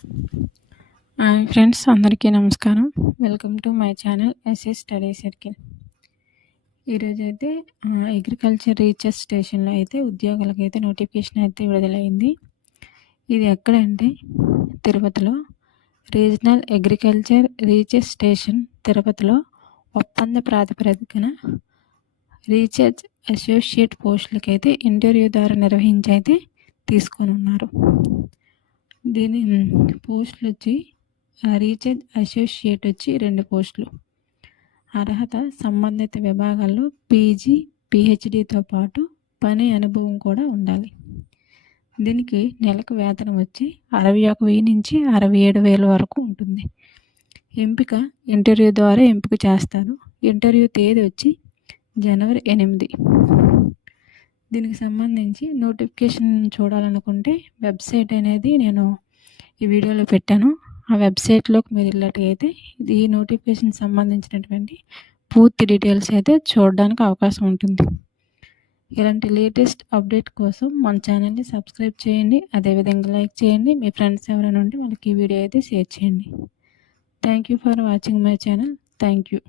Hi friends, అందరికీ నమస్కారం. Welcome to my channel SS study circle. ఈరోజైతే అగ్రికల్చర్ రీసెర్చ్ స్టేషన్లో అయితే ఉద్యోగులకైతే నోటిఫికేషన్ అయితే విడుదలైంది. ఇది ఎక్కడంటే తిరుపతిలో రీజనల్ అగ్రికల్చర్ రీసెర్చ్ స్టేషన్ తిరుపతిలో ఒప్పంద ప్రాతిపదికన రీసెర్చ్ అసోసియేట్ పోస్టులకైతే ఇంటర్వ్యూ ద్వారా నిర్వహించి అయితే తీసుకొని ఉన్నారు. దీని పోస్టులు వచ్చి రీసెర్చ్ అసోసియేట్ వచ్చి 2 పోస్టులు. అర్హత సంబంధిత విభాగాల్లో పీజీ పిహెచ్డితో పాటు పని అనుభవం కూడా ఉండాలి. దీనికి నెలకు వేతనం వచ్చి 61,000 నుంచి 67,000 వరకు ఉంటుంది. ఎంపిక ఇంటర్వ్యూ ద్వారా ఎంపిక చేస్తారు. ఇంటర్వ్యూ తేదీ వచ్చి జనవరి 8. దీనికి సంబంధించి నోటిఫికేషన్ చూడాలనుకుంటే వెబ్సైట్ అనేది నేను ఈ వీడియోలో పెట్టాను. ఆ వెబ్సైట్లోకి మీరు వెళ్ళినట్టయితే ఈ నోటిఫికేషన్ సంబంధించినటువంటి పూర్తి డీటెయిల్స్ అయితే చూడడానికి అవకాశం ఉంటుంది. ఇలాంటి లేటెస్ట్ అప్డేట్ కోసం మన ఛానల్ని సబ్స్క్రైబ్ చేయండి. అదేవిధంగా లైక్ చేయండి. మీ ఫ్రెండ్స్ ఎవరైనా ఉంటే వాళ్ళకి ఈ వీడియో అయితే షేర్ చేయండి. Thank you for watching my channel. Thank you.